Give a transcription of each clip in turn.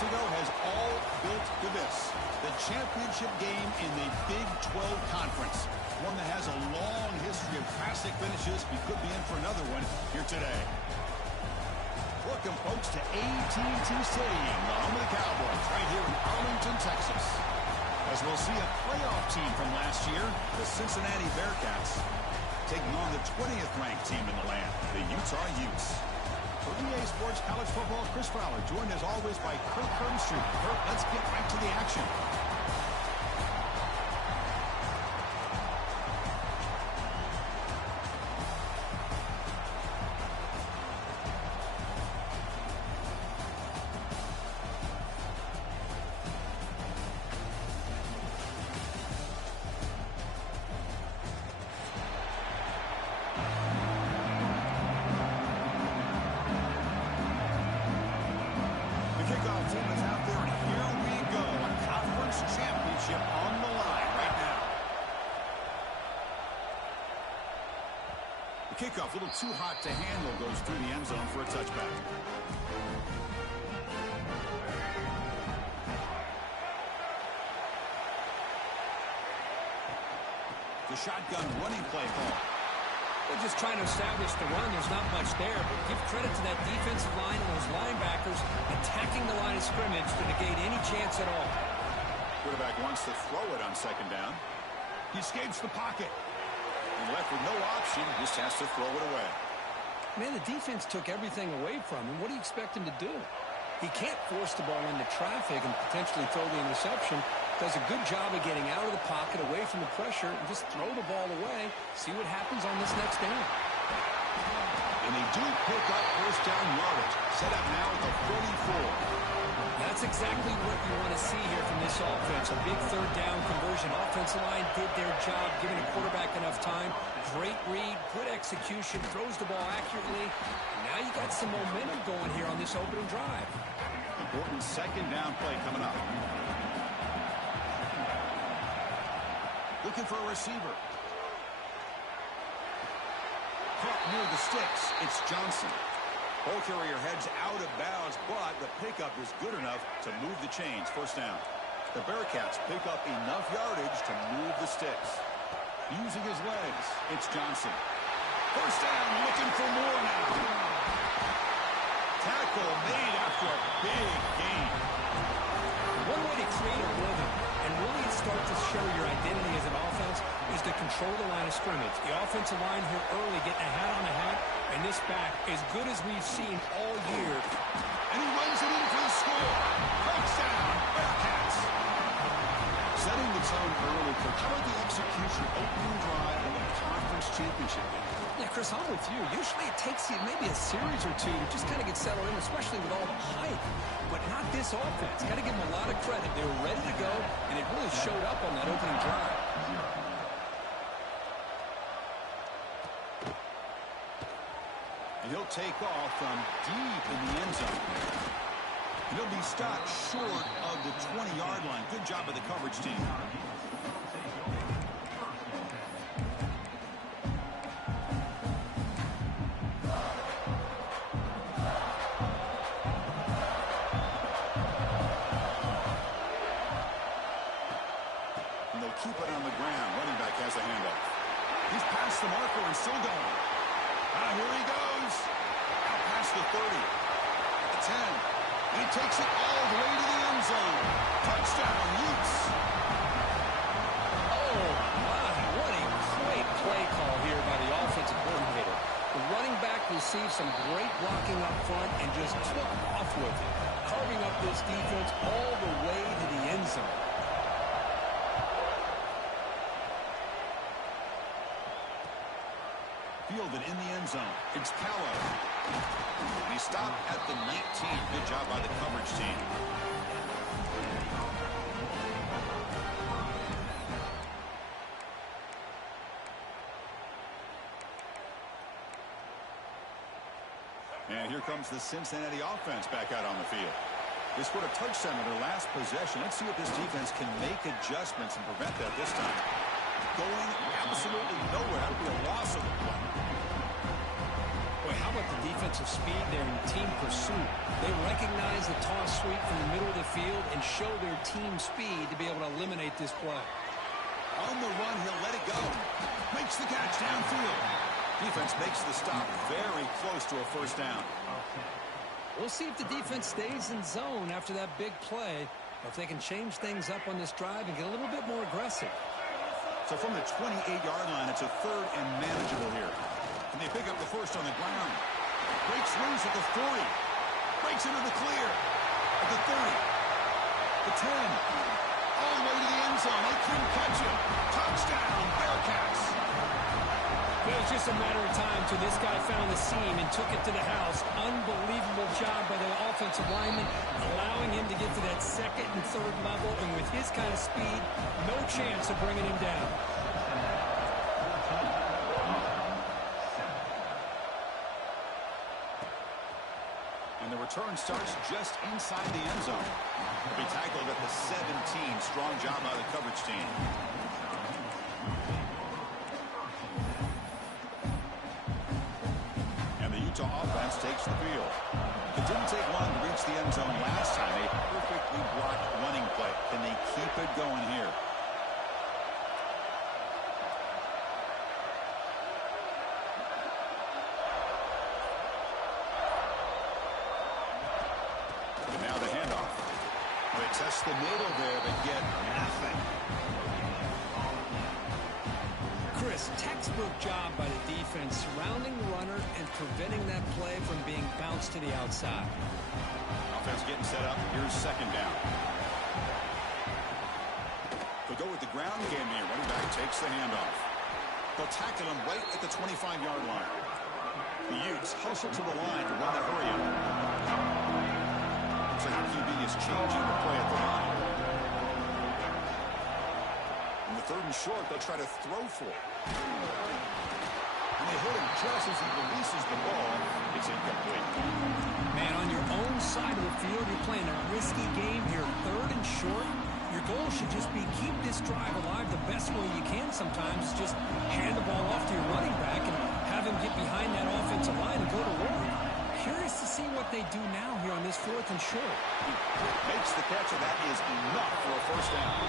weeks ago has all built to this. The championship game in the Big 12 Conference. One that has a long history of classic finishes. We could be in for another one here today. Welcome, folks, to AT&T Stadium, the home of the Cowboys, right here in Arlington, Texas. As we'll see a playoff team from last year, the Cincinnati Bearcats, taking on the 20th ranked team in the land, the Utah Utes. For EA Sports College Football, Chris Fowler, joined as always by Kirk Hermstreet. Kirk, let's get right to the action. Kickoff, a little too hot to handle, goes through the end zone for a touchback. The shotgun running play call. They're just trying to establish the run. There's not much there, but give credit to that defensive line and those linebackers attacking the line of scrimmage to negate any chance at all. Quarterback wants to throw it on second down. He escapes the pocket. And left with no option, just has to throw it away. Man, the defense took everything away from him. What do you expect him to do? He can't force the ball into traffic and potentially throw the interception. Does a good job of getting out of the pocket, away from the pressure, and just throw the ball away. See what happens on this next down. And they do pick up first down yardage. Set up now at the 44. That's exactly what you want to see here from this offense. A big third down conversion. Offensive line did their job, giving a quarterback enough time. Great read, good execution, throws the ball accurately. And now you got some momentum going here on this opening drive. Important second down play coming up. Looking for a receiver. Caught near the sticks. It's Johnson. Ball carrier heads out of bounds, but the pickup is good enough to move the chains. First down. The Bearcats pick up enough yardage to move the sticks. Using his legs, it's Johnson. First down, looking for more now. Tackle made after a big gain. One way to create a rhythm and really start to show your identity as an offense is to control the line of scrimmage. The offensive line here early getting a hat on the hat, and this back as good as we've seen all year. And he runs it in for the score. Touchdown, Bearcats. Setting the tone early. How about the execution opening drive of a conference championship game? Yeah, Chris, I'm with you. Usually it takes you maybe a series or two to just kind of get settled in, especially with all the hype. But not this offense. Got to give them a lot of credit. They were ready to go, and it really showed up on that opening drive. And he'll take off from deep in the end zone. He'll be stopped short of the 20-yard line. Good job by the coverage team. Keep it on the ground. Running back has a handoff. He's past the marker and still going. Here he goes. Out past the 30. The 10. And he takes it all the way to the end zone. Touchdown, Utes. Oh, my. What a great play call here by the offensive coordinator. The running back received some great blocking up front and just took off with it, carving up this defense all the way to the end zone. Fielded in the end zone. It's Callow. And he stopped at the 19. Good job by the coverage team. And here comes the Cincinnati offense back out on the field. They scored a touchdown on their last possession. Let's see if this defense can make adjustments and prevent that this time. Going absolutely nowhere. That would be a loss of the play. Boy, how about the defensive speed there in team pursuit? They recognize the toss sweep from the middle of the field and show their team speed to be able to eliminate this play. On the run, he'll let it go. Makes the catch downfield. Defense makes the stop very close to a first down. We'll see if the defense stays in zone after that big play, or if they can change things up on this drive and get a little bit more aggressive. So from the 28-yard line, it's a third and manageable here. And they pick up the first on the ground. Breaks loose at the 40. Breaks into the clear. At the 30. The 10. All the way to the end zone. They couldn't catch him. Touchdown, Bearcats. It was just a matter of time till this guy found the seam and took it to the house. Unbelievable job by the offensive lineman, allowing him to get to that second and third level. And with his kind of speed, no chance of bringing him down. And the return starts just inside the end zone. He'll be tackled at the 17. Strong job by the coverage team. And the Utah offense takes the field. It didn't take long to reach the end zone last time. A perfectly blocked running play. Can they keep it going here? Test the middle there, but get nothing. Chris, textbook job by the defense, surrounding the runner and preventing that play from being bounced to the outside. Offense getting set up. Here's second down. They'll go with the ground game here. Running back takes the handoff. They'll tackle him right at the 25-yard line. The Utes hustle to the line to run the hurry up. So the QB is changing the play at the line. In the third and short, they'll try to throw for it. And they hit him just as he releases the ball. It's incomplete. Man, on your own side of the field, you're playing a risky game here. Third and short. Your goal should just be keep this drive alive the best way you can sometimes. Just hand the ball off to your running back and have him get behind that offensive line and go to work. Curious to see what they do now here on this fourth and short. Makes the catch, and that is enough for a first down.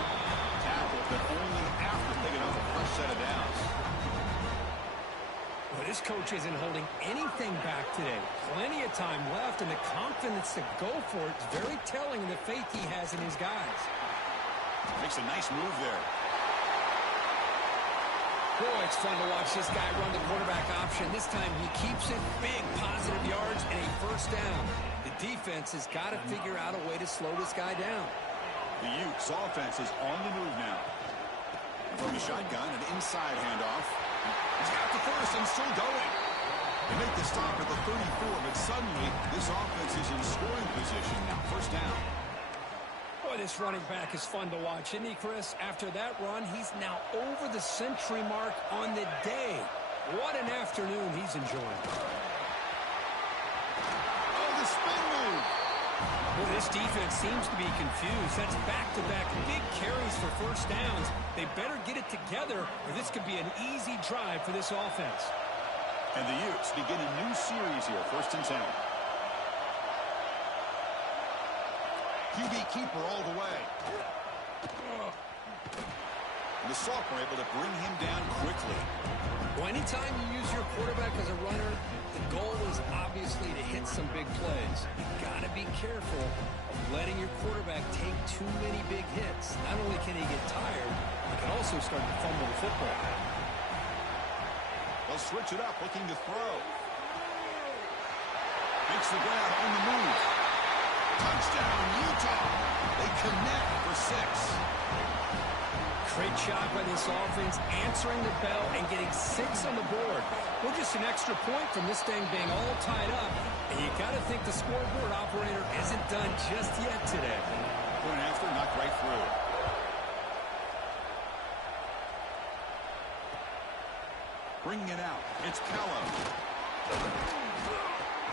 Tackle, but only after picking up a fresh set of downs. Well, this coach isn't holding anything back today. Plenty of time left, and the confidence to go for it is very telling in the faith he has in his guys. Makes a nice move there. Boy, it's fun to watch this guy run the quarterback option. This time he keeps it, big positive yards, and a first down. The defense has got to figure out a way to slow this guy down. The Utes offense is on the move now. From the shotgun, an inside handoff. He's got the first and still going. They make the stop at the 34, but suddenly this offense is in scoring position now. First down. Boy, this running back is fun to watch, isn't he, Chris? After that run, he's now over the century mark on the day. What an afternoon he's enjoying. Oh, the spin move. Well, this defense seems to be confused. That's back-to-back big carries for first downs. They better get it together, or this could be an easy drive for this offense. And the Utes begin a new series here, 1st and 10. QB keeper all the way. And the sophomore able to bring him down quickly. Well, anytime you use your quarterback as a runner, the goal is obviously to hit some big plays. You've got to be careful of letting your quarterback take too many big hits. Not only can he get tired, he can also start to fumble the football. They'll switch it up, looking to throw. Makes the grab on the move. Touchdown, Utah. They connect for 6. Great job by this offense, answering the bell and getting 6 on the board. We're just an extra point from this thing being all tied up. And you got to think the scoreboard operator isn't done just yet today. Point after, knocked right through. Bringing it out. It's Callow.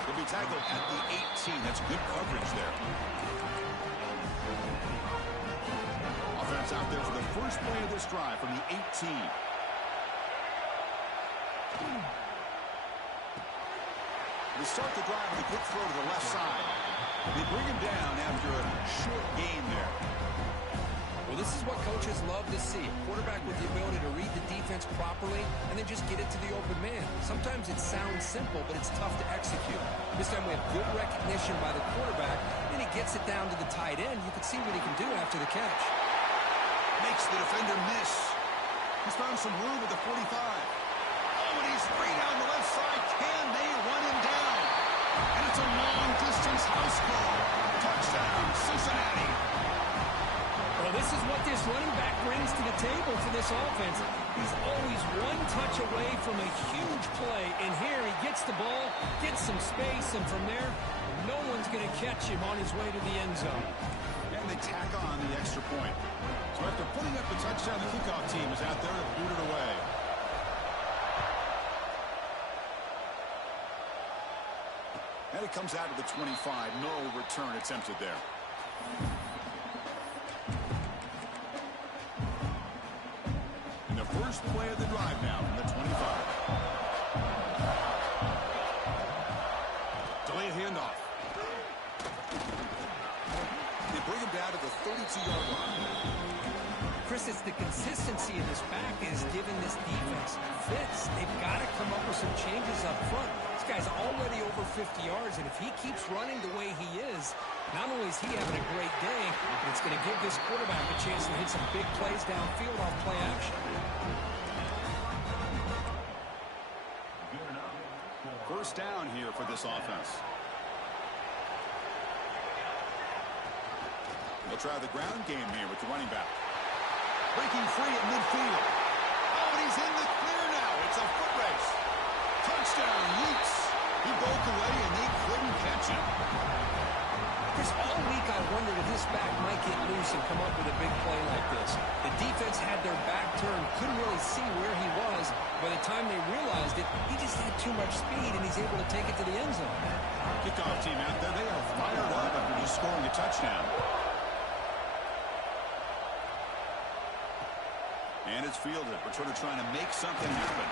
He'll be tackled at the 18. That's good coverage there. Offense out there for the first play of this drive from the 18. They start the drive with a quick throw to the left side. They bring him down after a short gain there. Well, this is what coaches love to see. A quarterback with the ability to read the defense properly and then just get it to the open man. Sometimes it sounds simple, but it's tough to execute. This time we have good recognition by the quarterback, and he gets it down to the tight end. You can see what he can do after the catch. Makes the defender miss. He's found some room at the 45. Oh, and he's free down the left side. Can they run him down? And it's a long-distance house call. Touchdown, Cincinnati. Well, this is what this running back brings to the table for this offense. He's always one touch away from a huge play, and here he gets the ball, gets some space, and from there, no one's going to catch him on his way to the end zone. And they tack on the extra point. So after putting up the touchdown, the kickoff team is out there to boot it away. And it comes out of the 25. No return attempted there. And the first play of the drive now from the 25. Delay handoff. They bring him down to the 32-yard line. Chris, it's the consistency in this back is giving this defense fits. They've got to come up with some changes up front. This guy's already over 50 yards, and if he keeps running the way he is, not only is he having a great day, but it's going to give this quarterback a chance to hit some big plays downfield off play action. First down here for this offense. They'll try the ground game here with the running back. Breaking free at midfield. Oh, and he's in the clear now. It's a foot race. Touchdown, Leaks. He broke away, and they couldn't catch him. Chris, all week I wondered if this back might get loose and come up with a big play like this. The defense had their back turned, couldn't really see where he was. By the time they realized it, he just had too much speed, and he's able to take it to the end zone. Kickoff team out there, they are fired up after just scoring a touchdown. And it's fielded. Returner trying to make something happen.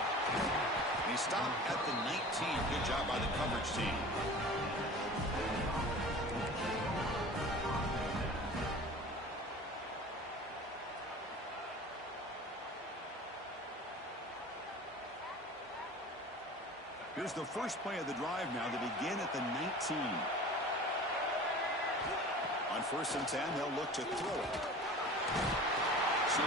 And he stopped at the 19. Good job by the coverage team. Here's the first play of the drive now. They begin at the 19. On 1st and 10, they'll look to throw it. A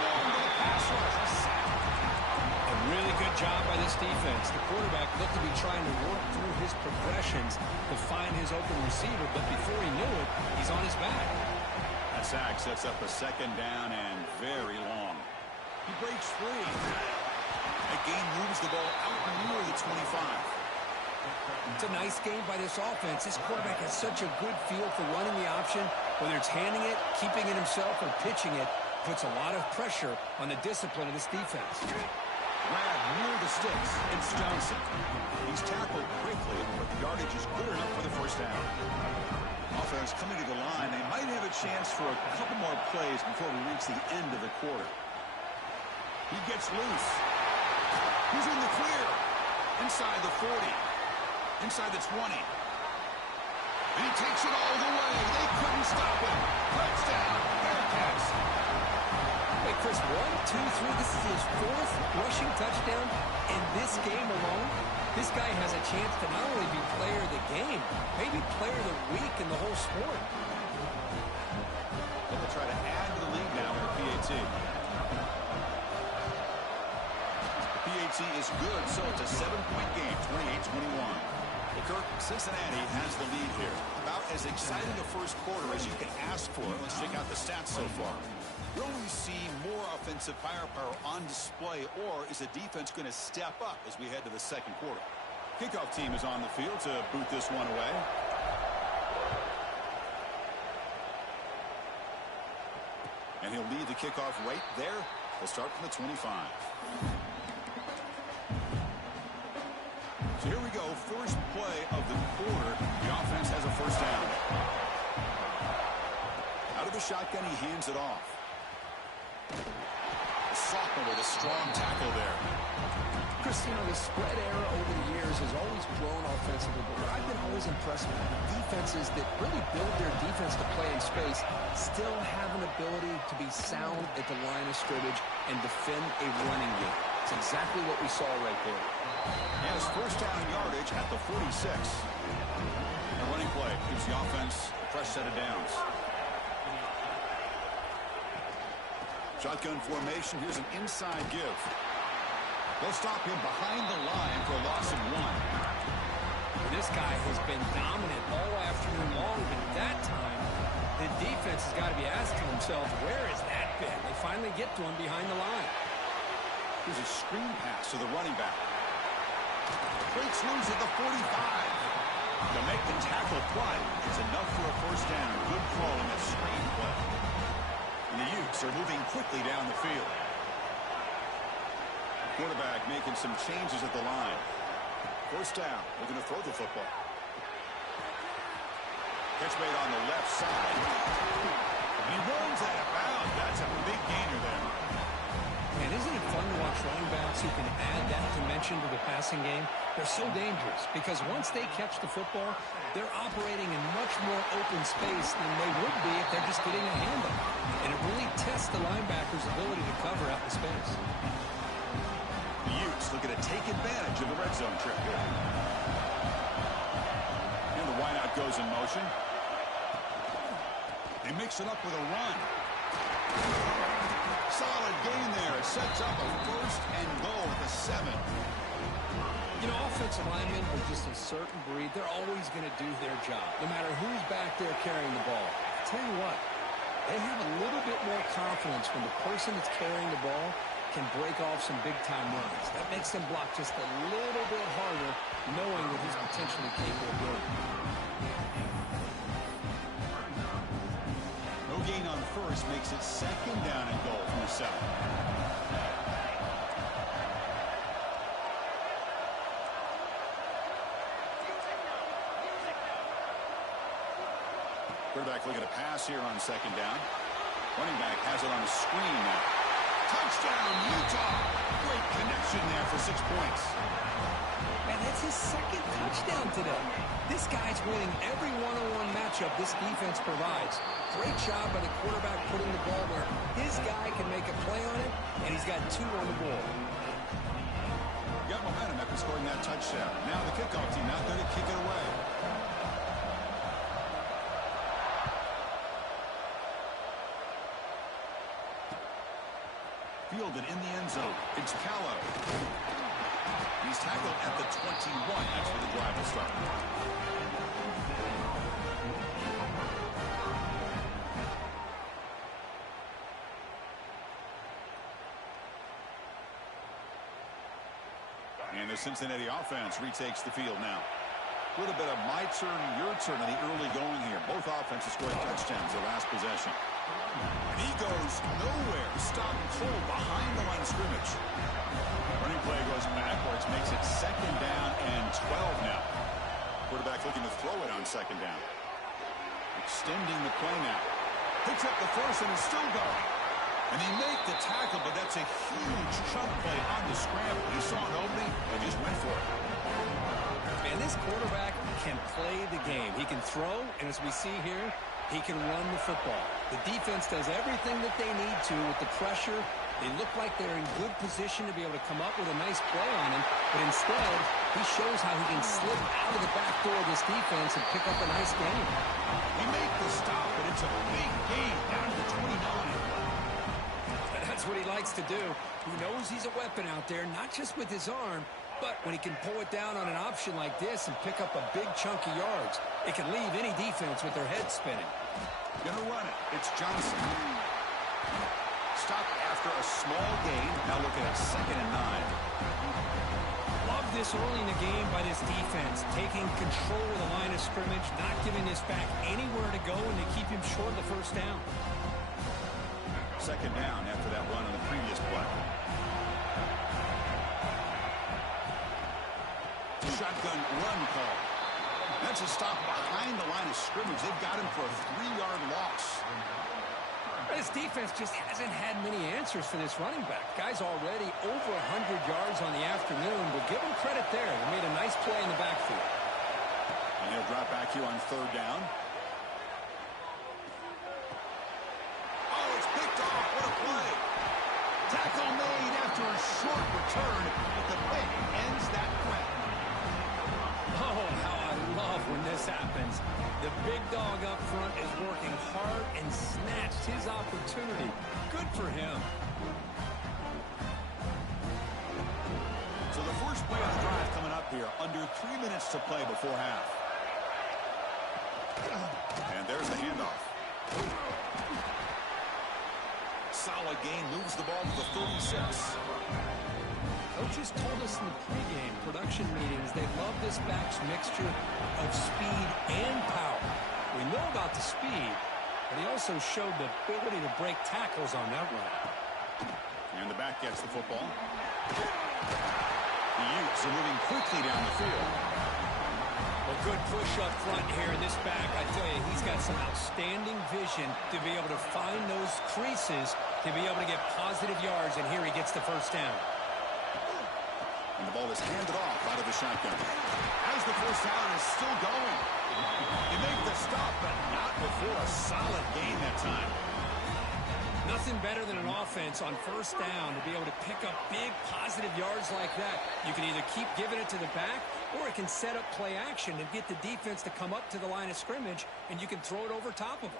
really good job by this defense. The quarterback looked to be trying to work through his progressions to find his open receiver, but before he knew it, he's on his back. That sack sets up a second down and very long. He breaks free. That gain moves the ball out near the 25. It's a nice game by this offense. This quarterback has such a good feel for running the option, whether it's handing it, keeping it himself, or pitching it. Puts a lot of pressure on the discipline of this defense. Grab near the sticks. It's Johnson. He's tackled quickly, but the yardage is good enough for the first down. Offense coming to the line. They might have a chance for a couple more plays before we reach the end of the quarter. He gets loose. He's in the clear. Inside the 40. Inside the 20. And he takes it all the way. They couldn't stop him. Touchdown, Bearcats. Hey, Chris, 1, 2, 3. This is his 4th rushing touchdown in this game alone. This guy has a chance to not only be player of the game, maybe player of the week in the whole sport. They'll try to add to the lead now in the PAT. The PAT is good, so it's a 7-point game, 28-21. Well, Kirk, Cincinnati has the lead here. About as exciting a first quarter as you can ask for. Let's check out the stats so far. Will we see more offensive firepower on display, or is the defense going to step up as we head to the second quarter? Kickoff team is on the field to boot this one away. And he'll lead the kickoff right there. He'll start from the 25. So here we go. First play of the quarter. The offense has a first down. Out of the shotgun, he hands it off. The sophomore with a strong tackle there. Chris, just, the spread era over the years has always grown offensively, but what I've been always impressed with defenses that really build their defense to play in space still have an ability to be sound at the line of scrimmage and defend a running game. It's exactly what we saw right there. Has first down yardage at the 46. The running play gives the offense a fresh set of downs. Shotgun formation. Here's an inside give. They'll stop him behind the line for a loss of 1. This guy has been dominant all afternoon long, but that time, the defense has got to be asking themselves, where has that been? They finally get to him behind the line. Here's a screen pass to the running back. Breaks loose at the 45. To make the tackle fly, it's enough for a first down. Good call on that screen play. And the Utes are moving quickly down the field. Quarterback making some changes at the line. First down, looking to throw the football. Catch made on the left side. He runs out of bounds. That's a big gainer there. And isn't it fun to watch running backs who can add that dimension to the passing game? They're so dangerous because once they catch the football, they're operating in much more open space than they would be if they're just getting a handle. And it really tests the linebacker's ability to cover out the space. The Utes looking to take advantage of the red zone trip here. And the wideout goes in motion. They mix it up with a run. Solid gain there. It sets up a first and goal at the 7. Offensive linemen are just a certain breed. They're always going to do their job, no matter who's back there carrying the ball. I'll tell you what, they have a little bit more confidence when the person that's carrying the ball can break off some big-time runs. That makes them block just a little bit harder, knowing that he's potentially capable of doing it. No gain on first makes it second down and goal from the 7. Quarterback looking to pass here on second down. Running back has it on the screen now. Touchdown, Utah. Great connection there for 6 points. And that's his second touchdown today. This guy's winning every one-on-one matchup this defense provides. Great job by the quarterback putting the ball where his guy can make a play on it, and he's got 2 on the board. Got momentum after scoring that touchdown. Now the kickoff team out there to kick it away. Fielded in the end zone. It's Callow. He's tackled at the 21. That's where the drive will start. And the Cincinnati offense retakes the field now. A little bit of my turn, your turn in the early going here. Both offenses scoring touchdowns their last possession. And he goes nowhere. Stopped cold behind the line of scrimmage. Running play goes backwards, makes it second down and 12 now. Quarterback looking to throw it on second down. Extending the play now. Picks up the first and is still going. And they make the tackle, but that's a huge chunk play on the scramble. He saw an opening and just went for it. And this quarterback can play the game. He can throw, and as we see here, he can run the football. The defense does everything that they need to with the pressure. They look like they're in good position to be able to come up with a nice play on him, but instead, he shows how he can slip out of the back door of this defense and pick up a nice gain. He made the stop, but it's a big gain down to the 29. That's what he likes to do. He knows he's a weapon out there, not just with his arm, but when he can pull it down on an option like this and pick up a big chunk of yards, it can leave any defense with their head spinning. Gonna run it. It's Johnson. Stop after a small gain. Now looking at second and 9. Love this early in the game by this defense, taking control of the line of scrimmage, not giving this back anywhere to go, and to keep him short of the first down. Second down after that run on the previous play. Shotgun run call. That's a stop behind the line of scrimmage. They've got him for a 3-yard loss. This defense just hasn't had many answers for this running back. Guy's already over 100 yards on the afternoon, but give him credit there. They made a nice play in the backfield. And he'll drop back here on third down. Oh, it's picked off. What a play. Tackle made after a short return, but the pick ends that threat. Oh, how I love when this happens. The big dog up front is working hard and snatched his opportunity. Good for him. So the first play of the drive coming up here. Under 3 minutes to play before half. And there's the handoff. Solid gain, moves the ball to the 36. Coaches told us in the pregame production meetings they love this back's mixture of speed and power. We know about the speed, but he also showed the ability to break tackles on that run. And the back gets the football. The Utes are moving quickly down the field. A good push up front here in this back. I tell you, he's got some outstanding vision to be able to find those creases, to be able to get positive yards, and here he gets the first down. And the ball is handed off out of the shotgun. As the first down is still going. They make the stop, but not before a solid gain that time. Nothing better than an offense on first down to be able to pick up big positive yards like that. You can either keep giving it to the back, or it can set up play action and get the defense to come up to the line of scrimmage, and you can throw it over top of them.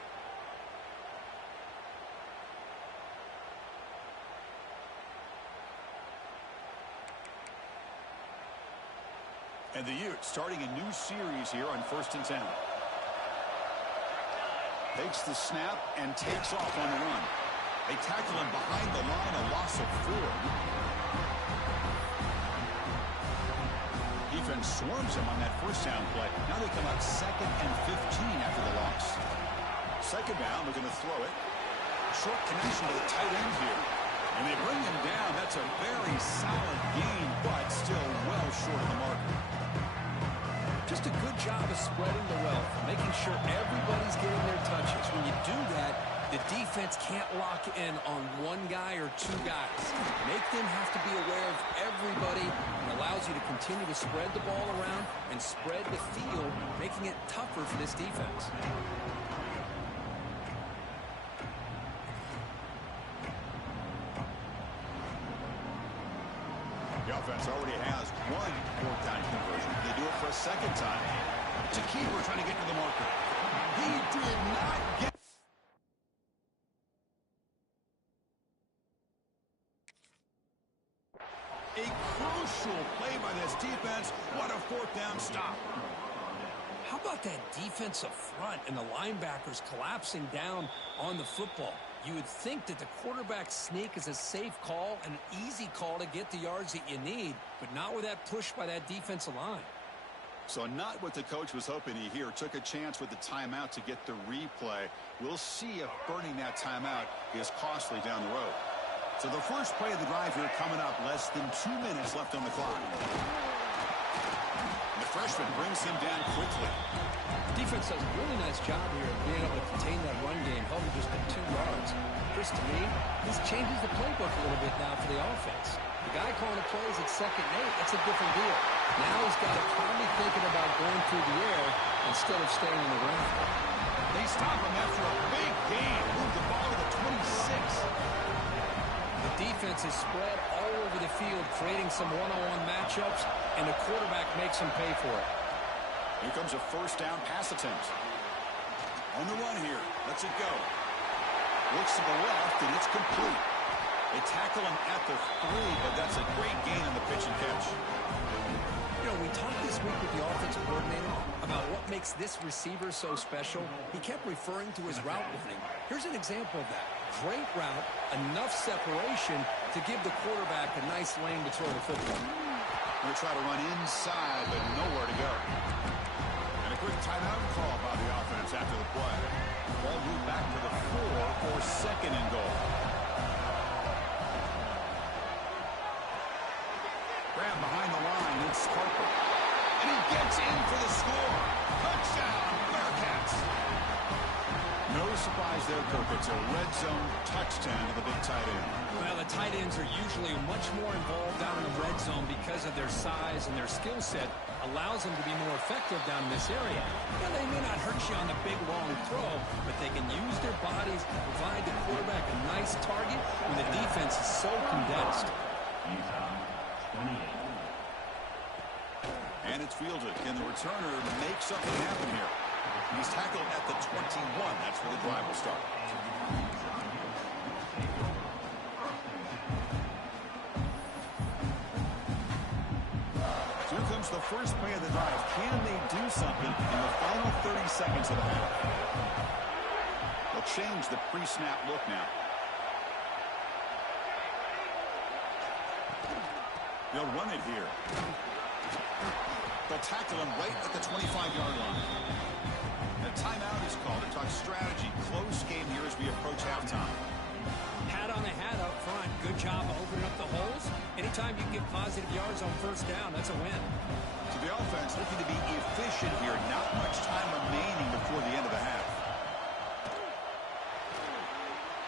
And the Utes starting a new series here on 1st and 10. Takes the snap and takes off on the run. They tackle him behind the line, a loss of 4. Defense swarms him on that first down play. Now they come up 2nd and 15 after the loss. Second down, looking to throw it. Short connection to the tight end here. And they bring him down. That's a very solid gain, but still well short of the marker. Just a good job of spreading the wealth, making sure everybody's getting their touches. When you do that, the defense can't lock in on one guy or two guys. Make them have to be aware of everybody, and allows you to continue to spread the ball around and spread the field, making it tougher for this defense. The offense already has one fourth-down conversion. They do it for a second time. We're trying to get to the marker. He did not get. A crucial play by this defense. What a fourth-down stop. How about that defensive front and the linebackers collapsing down on the football? You would think that the quarterback sneak is a safe call, an easy call to get the yards that you need, but not with that push by that defensive line. So not what the coach was hoping to hear. Took a chance with the timeout to get the replay. We'll see if burning that timeout is costly down the road. So the first play of the drive here coming up, less than 2 minutes left on the clock. The freshman brings him down quickly. Defense does a really nice job here of being able to contain that run game, held him just at 2 yards. Chris, to me, this changes the playbook a little bit now for the offense. The guy calling the plays at 2nd and 8, that's a different deal. Now he's got to probably thinking about going through the air instead of staying on the ground. They stop him after a big gain. Move the ball to the 26. The defense is spread all over the field, creating some one-on-one matchups, and the quarterback makes him pay for it. Here comes a first down pass attempt. On the run here. Lets it go. Looks to the left, and it's complete. They tackle him at the 3, but that's a great gain on the pitch and catch. You know, we talked this week with the offensive coordinator about what makes this receiver so special. He kept referring to his route running. Here's an example of that. Great route, enough separation to give the quarterback a nice lane to throw the football. Going to try to run inside, but nowhere to go. And a quick timeout call by the offense after the play. Ball moved back to the 4 for 2nd and goal. Grab behind the line, it's Harper. And he gets in for the score. Touchdown, Bearcats. No surprise there, Kirk. It's a red zone touchdown to the big tight end. Well, the tight ends are usually much more involved down in the red zone because of their size, and their skill set allows them to be more effective down in this area. Now, they may not hurt you on the big, long throw, but they can use their bodies to provide the quarterback a nice target when the defense is so condensed. And it's fielded. Can the returner make something happen here? He's tackled at the 21. That's where the drive will start. So here comes the first play of the drive. Can they do something in the final 30 seconds of the half? They'll change the pre-snap look now. They'll run it here. They'll tackle him right at the 25-yard line. A timeout is called to talk strategy. Close game here as we approach halftime. Hat on the hat up front. Good job of opening up the holes. Anytime you can get positive yards on first down, that's a win. So the offense looking to be efficient here. Not much time remaining before the end of the half.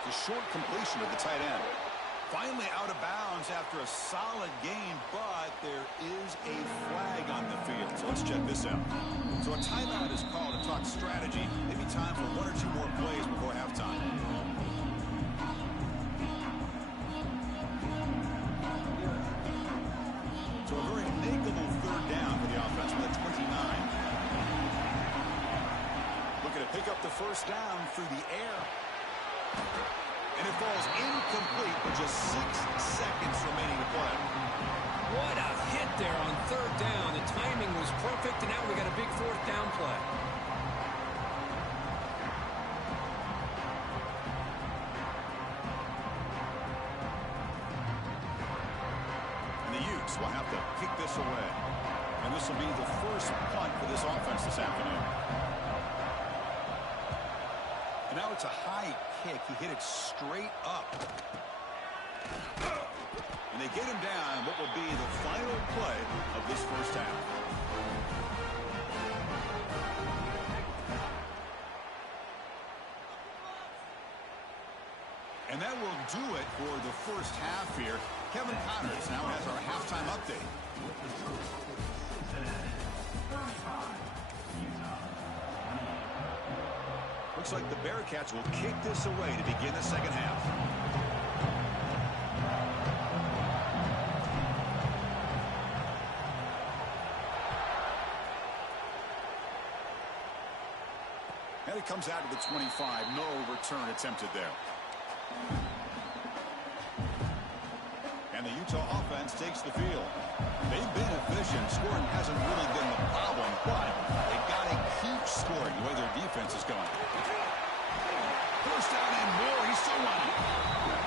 It's a short completion of the tight end. Finally out of bounds after a solid game, but there is a flag on the field. So let's check this out. So a timeout is called to talk strategy. Maybe time for one or two more plays before halftime. So a very makeable third down for the offense with a 29. Looking to pick up the first down through the air. And it falls incomplete with just 6 seconds remaining to play. What a hit there on third down. The timing was perfect, and now we got a big fourth down play. And the Utes will have to kick this away. And this will be the first punt for this offense this afternoon. And now it's a high kick. He hit it straight up. And they get him down what will be the final play of this first half. And that will do it for the first half here. Kevin Connors now has our halftime update. Looks like the Bearcats will kick this away to begin the second half. And it comes out to the 25. No return attempted there. And the Utah offense takes the field. They've been efficient. Scoring hasn't really been the problem, but they've got a huge scoring the way their defense is going. First down and more. He's still running.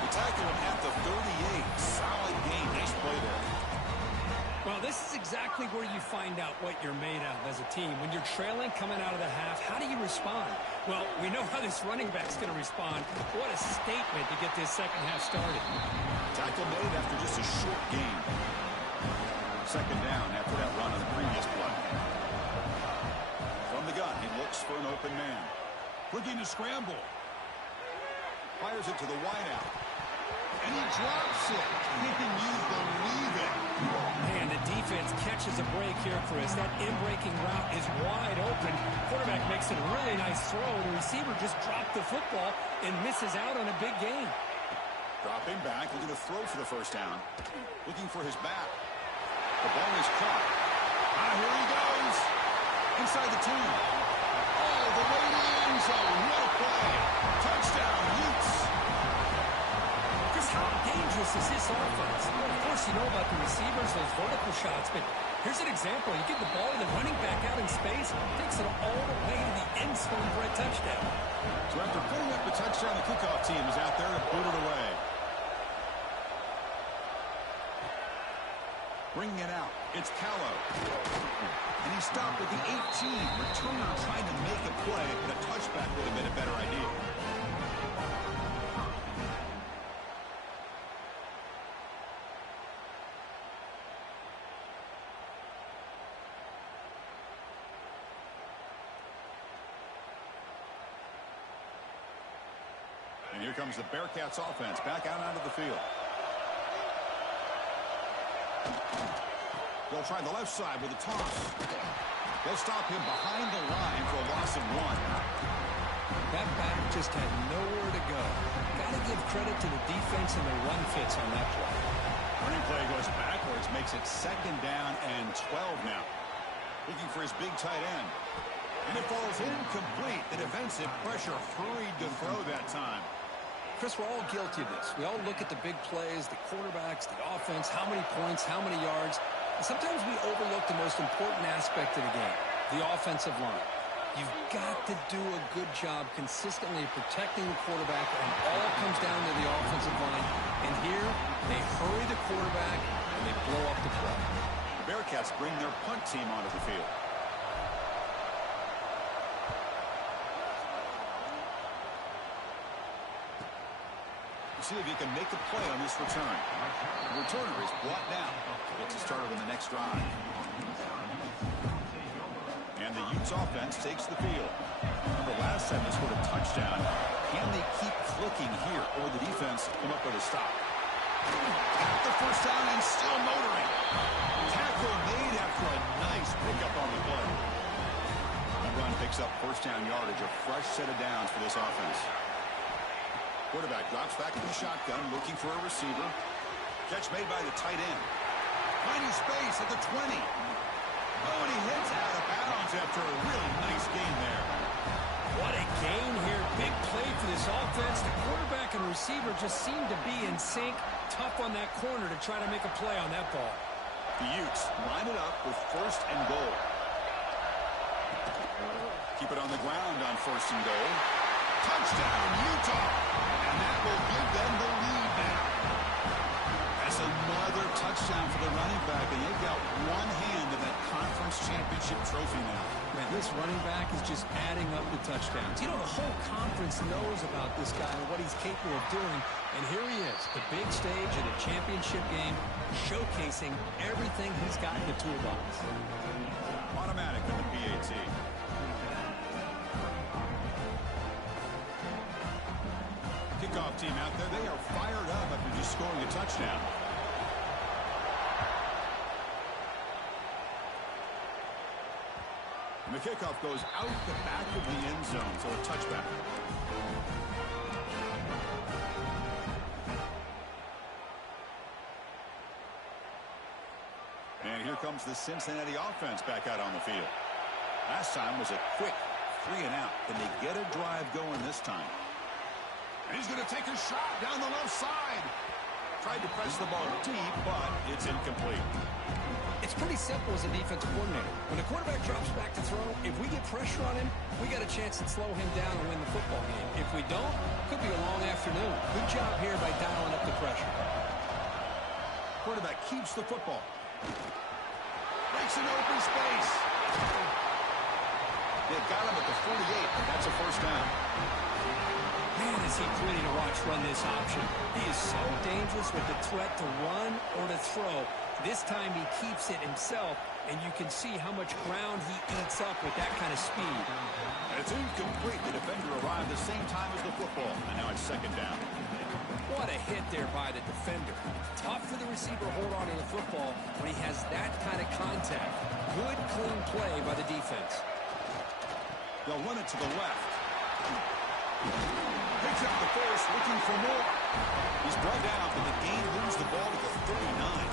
We tackle him at the 38. Solid game. Nice play there. Well, this is exactly where you find out what you're made of as a team. When you're trailing coming out of the half, how do you respond? Well, we know how this running back's going to respond. What a statement to get this second half started. Tackle made after just a short game. Second down after that run on the previous play. From the gun, he looks for an open man. Looking to scramble. Fires it to the wideout. And he drops it. Can you believe it? Man, the defense catches a break here, Chris. That in-breaking route is wide open. Quarterback makes a really nice throw. The receiver just dropped the football and misses out on a big gain. Dropping back, looking to throw for the first down. Looking for his back. The ball is caught. Here he goes. Inside the 2. All the way to the end zone. What a play. Touchdown, Utes. Chris, how dangerous is this offense? Well, of course, you know about the receivers, those vertical shots, but here's an example. You get the ball to the running back out in space, takes it all the way to the end zone for a touchdown. So after putting up the touchdown, the kickoff team is out there to boot it away. Bringing it out, it's Callow. And he stopped at the 18. Returner trying to make a play, but a touchback would have been a better idea. comes the Bearcats offense back out onto the field. They'll try the left side with a toss. They'll stop him behind the line for a loss of 1. That back just had nowhere to go. Got to give credit to the defense and the run fits on that play. Running play goes backwards, makes it 2nd down and 12 now. Looking for his big tight end. And it falls incomplete. The defensive pressure hurried to throw that time. Chris, we're all guilty of this. We all look at the big plays, the quarterbacks, the offense, how many points, how many yards. And sometimes we overlook the most important aspect of the game, the offensive line. You've got to do a good job consistently protecting the quarterback, and all comes down to the offensive line. And here, they hurry the quarterback, and they blow up the play. The Bearcats bring their punt team onto the field. See if he can make a play on this return. The returner is brought down. Gets a start on the next drive. And the Utes offense takes the field. Remember, last time they scored a touchdown. Can they keep clicking here, or the defense come up with a stop? Got the first down and still motoring. Tackle made after a nice pickup on the play. The run picks up first down yardage, a fresh set of downs for this offense. Quarterback drops back in the shotgun, looking for a receiver. Catch made by the tight end. Finding space at the 20. Oh, and he hits out of bounds after a really nice gain there. What a gain here. Big play for this offense. The quarterback and receiver just seem to be in sync. Tough on that corner to try to make a play on that ball. The Utes line it up with 1st and goal. Keep it on the ground on 1st and goal. Touchdown, Utah. And that will give them the lead now. That's another touchdown for the running back, and they've got one hand in that conference championship trophy now. Man, this running back is just adding up the touchdowns. You know, the whole conference knows about this guy and what he's capable of doing. And here he is, the big stage of the championship game, showcasing everything he's got in the toolbox. Automatic in the PAT. Kickoff team out there, they are fired up after just scoring a touchdown. And the kickoff goes out the back of the end zone, so a touchback. And here comes the Cincinnati offense back out on the field. Last time was a quick 3 and out. Can they get a drive going this time? And he's going to take a shot down the left side. Tried to press the ball deep, but it's incomplete. It's pretty simple as a defensive coordinator. When the quarterback drops back to throw, if we get pressure on him, we got a chance to slow him down and win the football game. If we don't, could be a long afternoon. Good job here by dialing up the pressure. Quarterback keeps the football. Breaks an open space. They've got him at the 48, and that's a first down. Man, is he pretty to watch run this option. He is so dangerous with the threat to run or to throw. This time he keeps it himself, and you can see how much ground he eats up with that kind of speed. And it's incomplete. The defender arrived the same time as the football, and now it's 2nd down. What a hit there by the defender. Tough for the receiver to hold on to the football when he has that kind of contact. Good, clean play by the defense. They'll run it to the left. Picks up the force, looking for more. He's brought down, but the game moves the ball to the 39.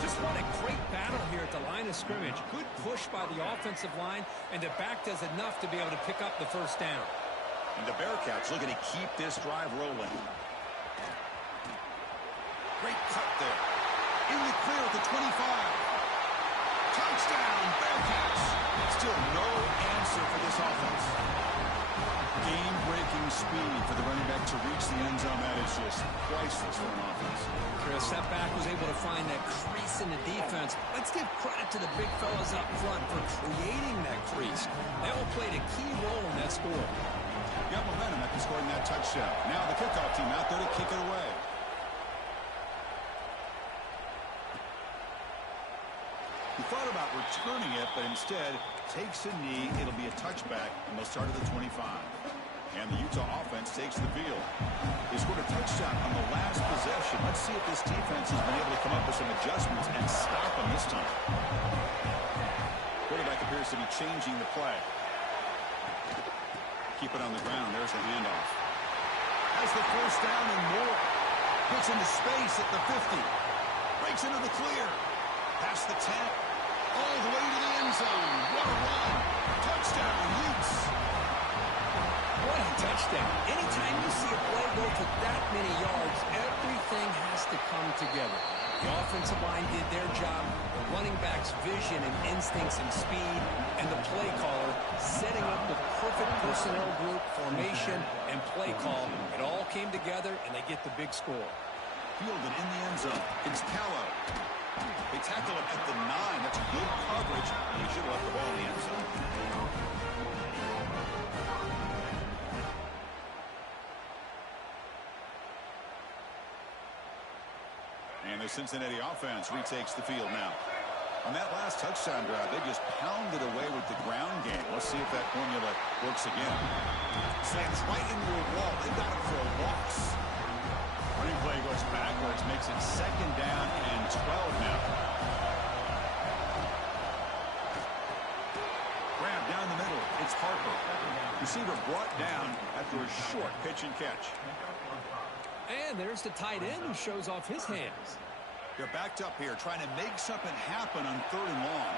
Just what a great battle here at the line of scrimmage. Good push by the offensive line, and the back does enough to be able to pick up the first down. And the Bearcats looking to keep this drive rolling. Great cut there. In the clear at the 25. Touchdown, Bearcats. Still no answer for this offense. Game-breaking speed for the running back to reach the end zone. That is just priceless for an offense. Chris, that back was able to find that crease in the defense. Let's give credit to the big fellas up front for creating that crease. They all played a key role in that score. Got momentum after scoring that touchdown. Now the kickoff team out there to kick it away. He thought about returning it, but instead takes a knee. It'll be a touchback, and they'll start at the 25. And the Utah offense takes the field. They scored a touchdown on the last possession. Let's see if this defense has been able to come up with some adjustments and stop them this time. Quarterback appears to be changing the play. Keep it on the ground. There's the handoff. Has the first down and more. Gets into space at the 50. Breaks into the clear. Past the 10. All the way to the end zone. What a run. Touchdown, Utes. What a touchdown. Anytime you see a play go for that many yards, everything has to come together. The offensive line did their job, the running back's vision and instincts and speed, and the play caller setting up the perfect personnel group, formation, and play call. It all came together, and they get the big score. Fielded in the end zone. It's Callow. They tackle him at the 9. That's good coverage. He should have left the ball in the end zone. And the Cincinnati offense retakes the field now. On that last touchdown drive, they just pounded away with the ground game. Let's see if that formula works again. Slams right into a wall. They got it for a loss. Running play goes backwards, makes it 2nd down and 12 now. Grab down the middle. It's Harper. Receiver brought down after a short pitch and catch. And there's the tight end who shows off his hands. They're backed up here, trying to make something happen on 3rd and long.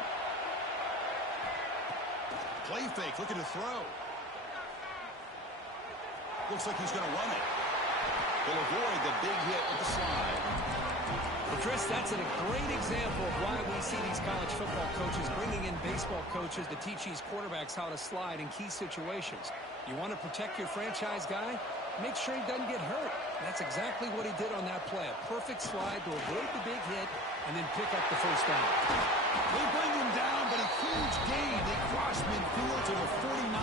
Play fake, looking to throw. Looks like he's going to run it. They'll avoid the big hit with the slide. Well, Chris, that's a great example of why we see these college football coaches bringing in baseball coaches to teach these quarterbacks how to slide in key situations. You want to protect your franchise guy? Make sure he doesn't get hurt. That's exactly what he did on that play. A perfect slide to avoid the big hit and then pick up the first down. They bring him down, but a huge gain. They cross midfield to the 49.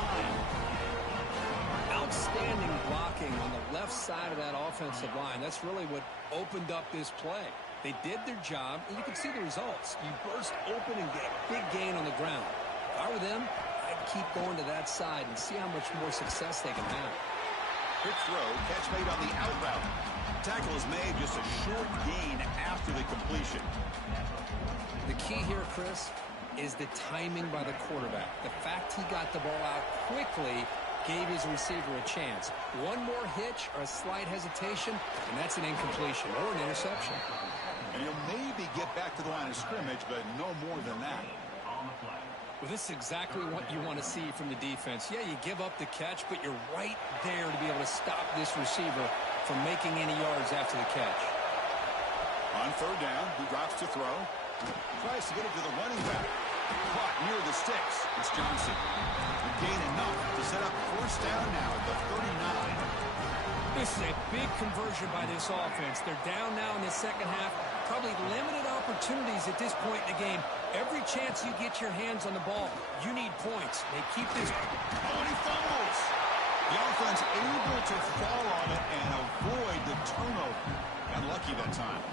Outstanding blocking on the left side of that offensive line. That's really what opened up this play. They did their job, and you can see the results. You burst open and get a big gain on the ground. If I were them, I'd keep going to that side and see how much more success they can have. Quick throw, catch made on the out route. Tackle is made, just a short gain after the completion. The key here, Chris, is the timing by the quarterback. The fact he got the ball out quickly gave his receiver a chance. One more hitch or a slight hesitation, and that's an incompletion or an interception. And he'll maybe get back to the line of scrimmage, but no more than that. Well, this is exactly what you want to see from the defense. Yeah, you give up the catch, but you're right there to be able to stop this receiver from making any yards after the catch. On 3rd down, he drops to throw. Tries to get it to the running back. Caught near the sticks. It's Johnson. The gain enough to set up 1st down now at the 39. This is a big conversion by this offense. They're down now in the second half. Probably limited opportunities at this point in the game. Every chance you get your hands on the ball, you need points. They keep this. Oh, and he fumbles. The offense able to fall on it and avoid the turnover. Got lucky that time.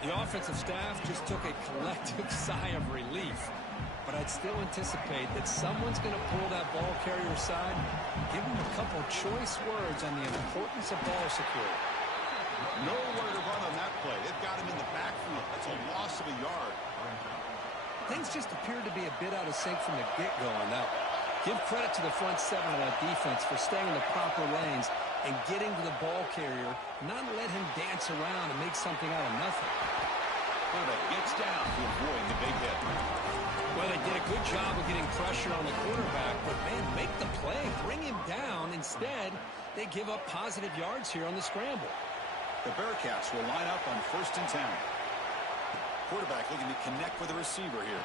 The offensive staff just took a collective sigh of relief. But I'd still anticipate that someone's going to pull that ball carrier aside, give him a couple choice words on the importance of ball security. Nowhere to run on that play. They've got him in the backfield. That's a loss of a yard. Things just appeared to be a bit out of sync from the get-go on that one. Give credit to the front 7 of that defense for staying in the proper lanes and getting to the ball carrier, not let him dance around and make something out of nothing. Quarterback gets down to avoid the big hit. Well, they did a good job of getting pressure on the quarterback, but, man, make the play. Bring him down. Instead, they give up positive yards here on the scramble. The Bearcats will line up on 1st and 10. Quarterback looking to connect with the receiver here.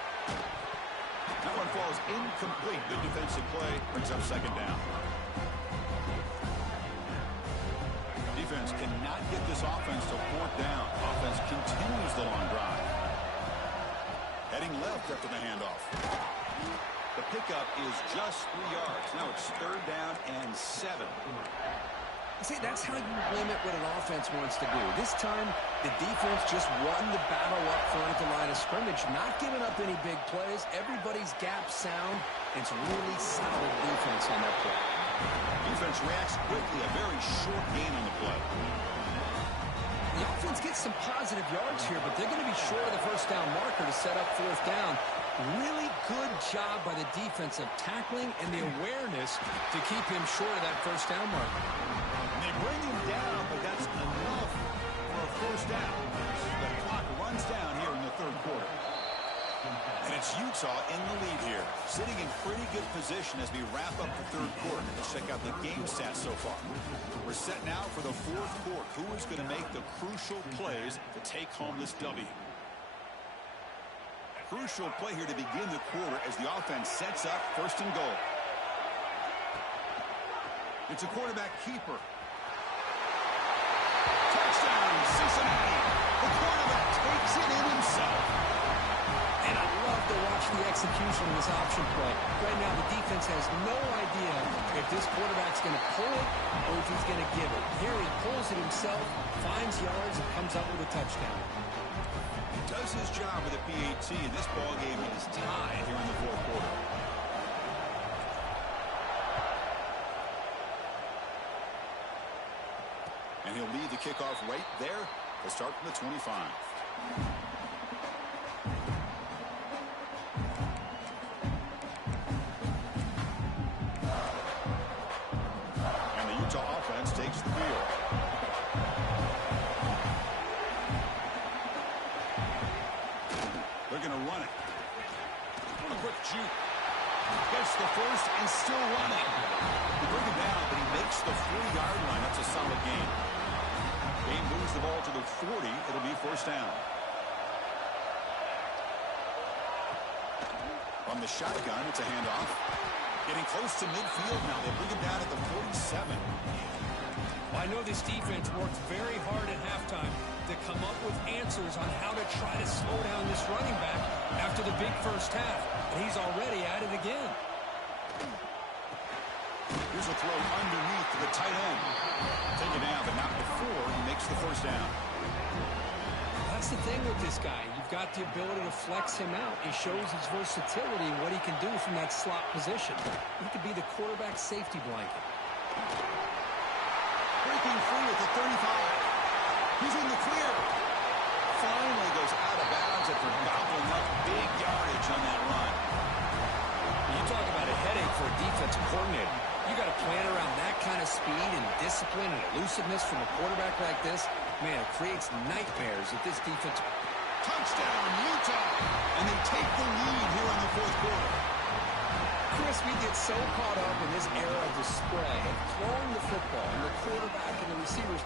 That one falls incomplete. Good defensive play. Brings up 2nd down. Defense cannot get this offense to 4th down. Offense continues the long drive. Heading left after the handoff. The pickup is just 3 yards. Now it's 3rd down and 7. See, that's how you limit what an offense wants to do. This time, the defense just won the battle up front at the line of scrimmage, not giving up any big plays. Everybody's gap sound. It's really solid defense on that play. Defense reacts quickly. A very short gain on the play. The offense gets some positive yards here, but they're going to be short of the first down marker to set up fourth down. Really good job by the defense of tackling and the awareness to keep him short of that first down marker. And they bring him down, but that's enough for a first down. The clock runs down here in the third quarter. And it's Utah in the lead here, sitting in pretty good position as we wrap up the third quarter. Let's check out the game stats so far. We're set now for the fourth quarter. Who is going to make the crucial plays to take home this W? Crucial play here to begin the quarter as the offense sets up first and goal. It's a quarterback keeper. Touchdown, Cincinnati. The quarterback takes it in himself. And I love to watch the execution of this option play. Right now, the defense has no idea if this quarterback's going to pull it or if he's going to give it. Here he pulls it himself, finds yards, and comes up with a touchdown. He does his job with the PAT, and this ball game is tied here in the fourth quarter. And he'll lead the kickoff right there to start from the 25. Offense takes the field. They're going to run it. A quick juke. Gets the first and still running. They bring him down, but he makes the 40-yard line. That's a solid gain. Game moves the ball to the 40. It'll be first down. From the shotgun, it's a handoff. Getting close to midfield now. They bring him down at the 47. I know this defense worked very hard at halftime to come up with answers on how to try to slow down this running back after the big first half. And he's already at it again. Here's a throw underneath to the tight end. Take it down, but not before he makes the first down. That's the thing with this guy. You've got the ability to flex him out. He shows his versatility and what he can do from that slot position. He could be the quarterback safety blanket. Breaking free at the 35. He's in the clear. Finally goes out of bounds after gobbling up big yardage on that run. You talk about a headache for a defensive coordinator. You got to plan around that kind of speed and discipline and elusiveness from a quarterback like this. Man, it creates nightmares if this defense... Touchdown, Utah! And they take the lead here in the fourth quarter. Chris, we get so caught up in this era of display, of throwing the football, and the quarterback and the receivers.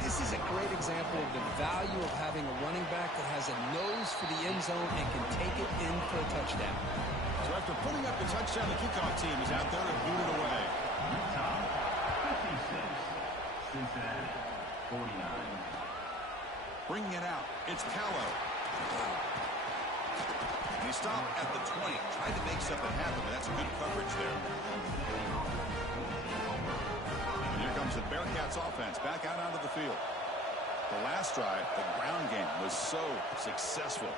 This is a great example of the value of having a running back that has a nose for the end zone and can take it in for a touchdown. So after putting up the touchdown, the kickoff team is out there to boot it away. Utah, 56. Cincinnati, 49. Bringing it out, it's Callow. And he stopped at the 20. Tried to make something happen, but that's good coverage there. And here comes the Bearcats offense back out onto the field. The last drive, the ground game was so successful.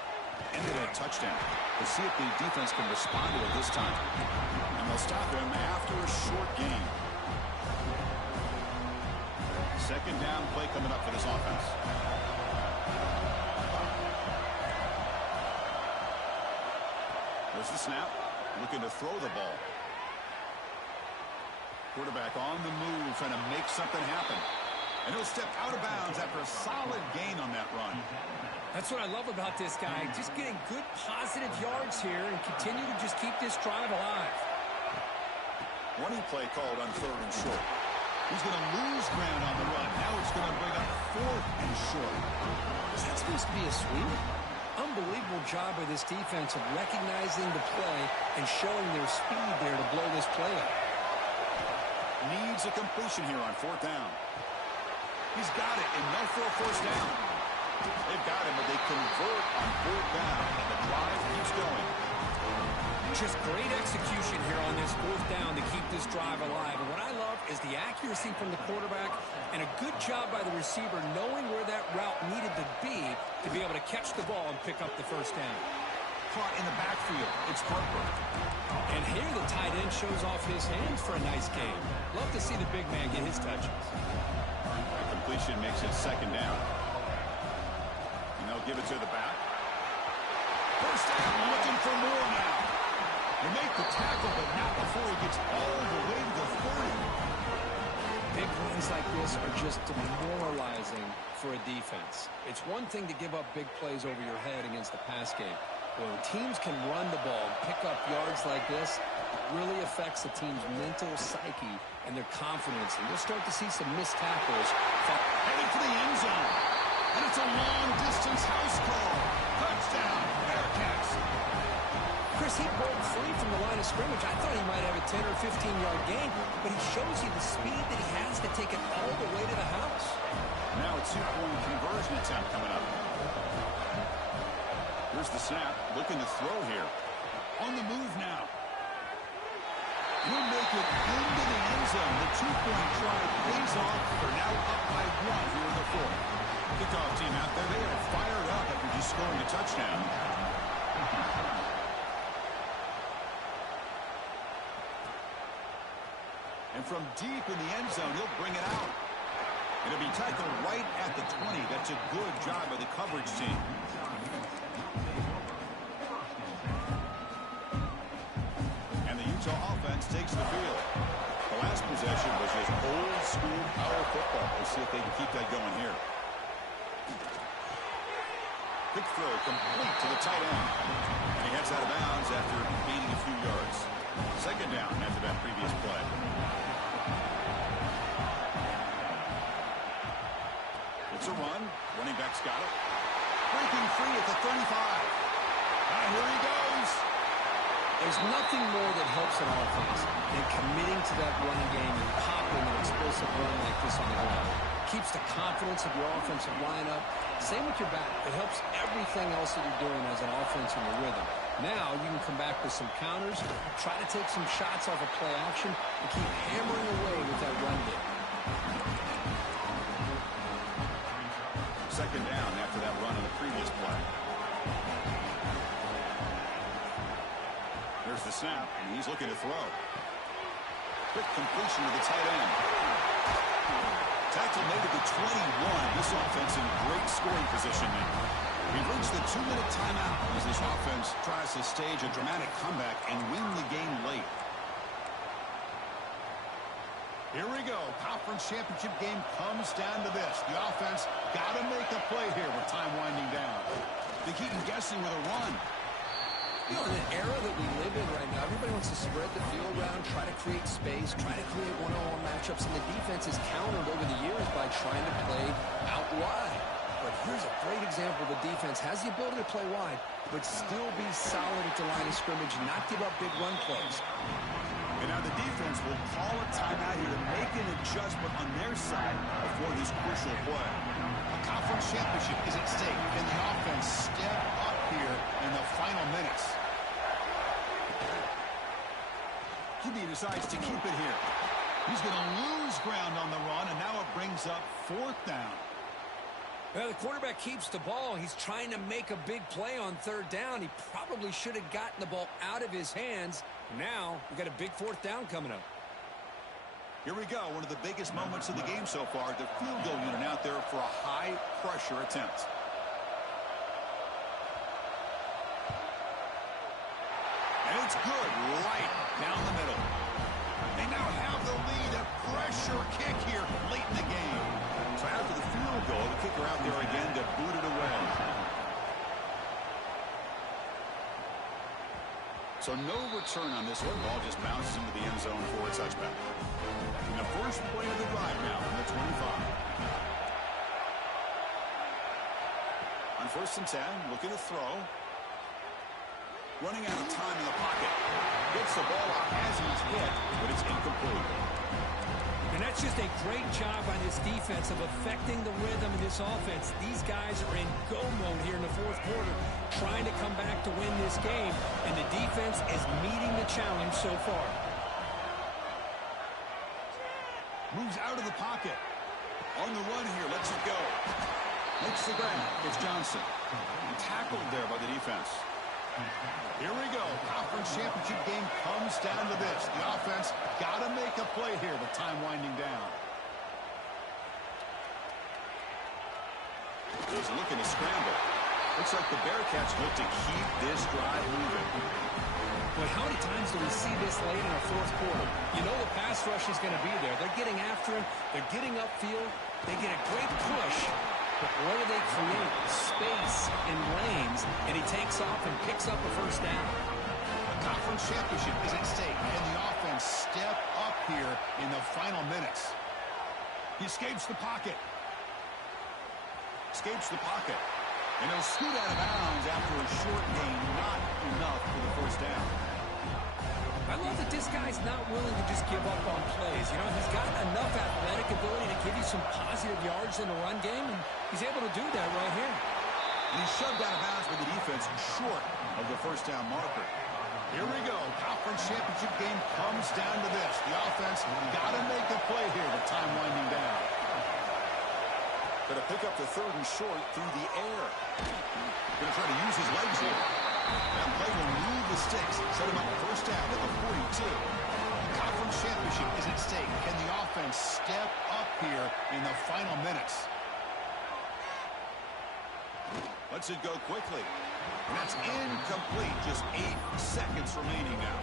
Ended in a touchdown. We'll see if the defense can respond to it this time. And they'll stop him after a short gain. Second down play coming up for this offense. There's the snap. Looking to throw the ball. Quarterback on the move, trying to make something happen. And he'll step out of bounds after a solid gain on that run. That's what I love about this guy. Just getting good positive yards here and continue to just keep this drive alive. Running play called on third and short. He's going to lose ground on the run. Now it's going to bring up fourth and short. Is that supposed to be a sweep? Unbelievable job by this defense of recognizing the play and showing their speed there to blow this play up. Needs a completion here on fourth down. He's got it, enough for a first down. They've got him, but they convert on fourth down, and the drive keeps going. Just great execution here on this fourth down to keep this drive alive. And what I love is the accuracy from the quarterback and a good job by the receiver knowing where that route needed to be able to catch the ball and pick up the first down. caught in the backfield. It's Harper. And here the tight end shows off his hands for a nice game. Love to see the big man get his touches. That completion makes it second down. And they'll give it to the back. First down, looking for more now. They make the tackle, but not before he gets all the way to the 30. Big runs like this are just demoralizing for a defense. It's one thing to give up big plays over your head against the pass game. When teams can run the ball and pick up yards like this, it really affects the team's mental psyche and their confidence. And you'll start to see some missed tackles. Headed for the end zone. And it's a long-distance house call. Touchdown, Bearcats. Chris, he broke free from the line of scrimmage. I thought he might have a 10 or 15-yard gain, but he shows you the speed that he has to take it all the way to the house. Now a two-point conversion attempt coming up. Here's the snap, looking to throw here. On the move now. He'll make it into the end zone. The two-point try pays off. They're now up by one here in the fourth. Kickoff team out there, they are fired up after just scoring a touchdown. And from deep in the end zone, he'll bring it out. It'll be tackled right at the 20. That's a good job by the coverage team. And the Utah offense takes the field. The last possession was just old-school power football. We'll see if they can keep that going here. Quick throw, complete to the tight end. And he heads out of bounds after gaining a few yards. Second down after that previous play. It's a run. Running back's got it. Breaking free at the 35. Here he goes. There's nothing more that helps an offense than committing to that running game and popping an explosive run like this on the ground. Keeps the confidence of your offensive lineup. Same with your back. It helps everything else that you're doing as an offense in your rhythm. Now you can come back with some counters, try to take some shots off of play action, and keep hammering away with that run game. Second down after that run on the previous play. There's the snap, and he's looking to throw. Quick completion to the tight end. Tackle made at the 21. This offense in great scoring position now. We've reached the 2-minute timeout as this offense tries to stage a dramatic comeback and win the game late. Here we go. Conference championship game comes down to this. The offense got to make a play here with time winding down. They keep them guessing with a run. You know, in the era that we live in right now, everybody wants to spread the field around, try to create space, try to create one-on-one matchups, and the defense is countered over the years by trying to play out wide. But here's a great example. The defense has the ability to play wide, but still be solid at the line of scrimmage, not give up big run plays. And now the defense will call a timeout here to make an adjustment on their side before this crucial play. A conference championship is at stake. Can the offense step up here in the final minutes? QB decides to keep it here. He's going to lose ground on the run, and now it brings up fourth down. Well, the quarterback keeps the ball. He's trying to make a big play on third down. He probably should have gotten the ball out of his hands. Now, we've got a big fourth down coming up. Here we go. One of the biggest moments of the game so far. The field goal unit out there for a high-pressure attempt. And it's good right down the middle. They now have the lead. A pressure kick here late in the game. So after the field goal, the kicker out there again to boot it away. So no return on this one. Ball just bounces into the end zone for a touchback. And the first play of the drive now from the 25. On 1st and 10, looking to throw. Running out of time in the pocket. Gets the ball out as he's hit, but it's incomplete. And that's just a great job by this defense of affecting the rhythm of this offense. These guys are in go mode here in the fourth quarter, trying to come back to win this game, and the defense is meeting the challenge so far. Moves out of the pocket. On the run here, lets it go. Makes the grab. It's Johnson. And tackled there by the defense. Here we go. Conference championship game comes down to this. The offense got to make a play here with time winding down. He's looking to scramble. Looks like the Bearcats look to keep this drive moving. Boy, how many times do we see this late in a fourth quarter? You know the pass rush is going to be there. They're getting after him. They're getting upfield. They get a great push. But what do they create? Space in lanes. And he takes off and picks up a first down. A conference championship is at stake. And the offense step up here in the final minutes. He escapes the pocket. Escapes the pocket. And he'll scoot out of bounds after a short gain. Not enough for the first down. I love that this guy's not willing to just give up on plays. You know, he's got enough athletic ability to give you some positive yards in the run game, and he's able to do that right here. And he's shoved out of bounds with the defense short of the first down marker. Here we go. Conference championship game comes down to this. The offense got to make a play here with time winding down. Going to pick up the third and short through the air. Going to try to use his legs here. That play will move the sticks. Set him up first down at the 42. The conference championship is at stake. Can the offense step up here in the final minutes? Lets it go quickly. And that's incomplete. Just 8 seconds remaining now.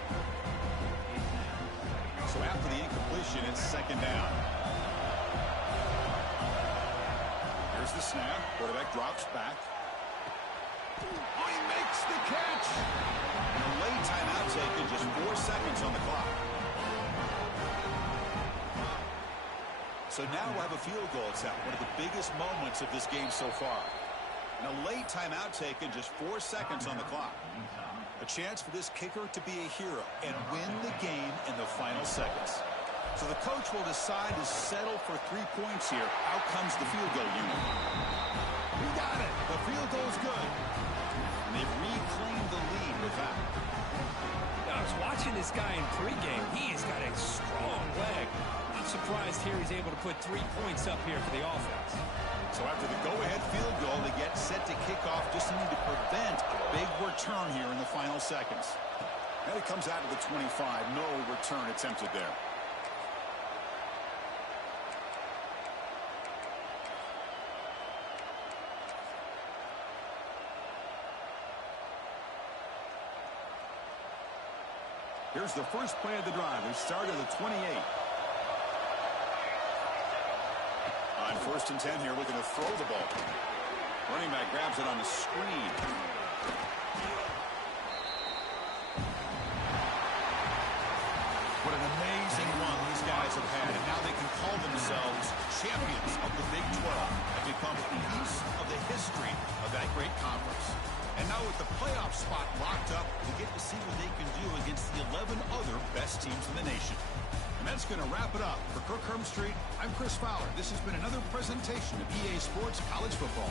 So after the incompletion, it's second down. Here's the snap. Quarterback drops back. Oh, he makes the catch. And a late timeout taken, just 4 seconds on the clock. So now we'll have a field goal attempt, one of the biggest moments of this game so far. And a late timeout taken, just 4 seconds on the clock. A chance for this kicker to be a hero and win the game in the final seconds. So the coach will decide to settle for 3 points here. Out comes the field goal unit. We got it. The field goal's good. And they've reclaimed the lead with that. I was watching this guy in pregame. He's got a strong leg. I'm surprised here he's able to put 3 points up here for the offense. So after the go-ahead field goal, they get set to kick off. Just need to prevent a big return here in the final seconds. And it comes out to the 25. No return attempted there. Here's the first play of the drive. We start at the 28. On first and 10 here, looking to throw the ball. Running back grabs it on the screen. What an amazing run these guys have had, and now they can call themselves champions of the Big 12 and become a piece of the history of that great conference. And now with the playoff spot locked up, we get to see what they can do against the 11 other best teams in the nation. And that's going to wrap it up. For Kirk Hermstreet, I'm Chris Fowler. This has been another presentation of EA Sports College Football.